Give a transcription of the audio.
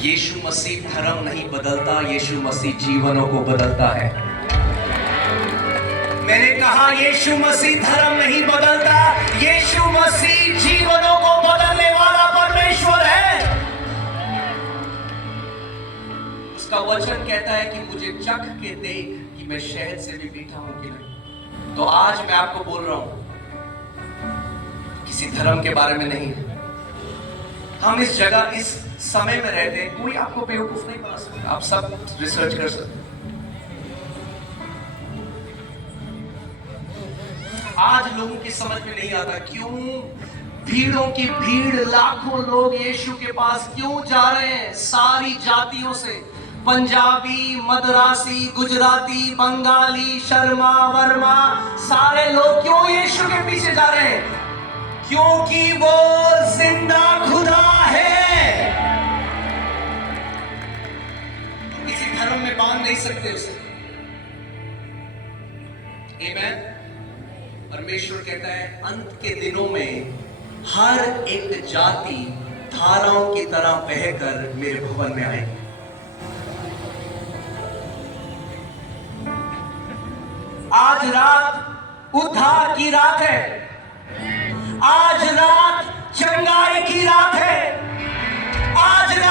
यीशु मसीह धर्म नहीं बदलता, यीशु मसीह जीवनों को बदलता है। मैंने कहा यीशु मसीह धर्म नहीं बदलता, यीशु मसीह जीवनों को बदलने वाला परमेश्वर है। उसका वचन कहता है कि मुझे चख के देख कि मैं शहद से भी मीठा हूं कि नहीं। तो आज मैं आपको बोल रहा हूं, किसी धर्म के बारे में नहीं। हम इस जगह इस समय में रहते हैं, कोई आपको बेवकूफ नहीं बना सकता, आप सब रिसर्च कर सकते। आज लोगों की समझ में नहीं आता क्यों भीड़ों की भीड़, लाखों लोग यीशु के पास क्यों जा रहे हैं। सारी जातियों से, पंजाबी, मद्रासी, गुजराती, बंगाली, शर्मा, वर्मा, सारे लोग क्यों यीशु के पीछे जा रहे हैं? क्योंकि वो जिंदा खुदा है। किसी धर्म में बांध नहीं सकते उसे। आमीन। परमेश्वर कहता है अंत के दिनों में हर एक जाति धाराओं की तरह बहकर मेरे भवन में आएगी। आज रात उद्धार की रात है, आज रात चंगाई की रात है, आज रात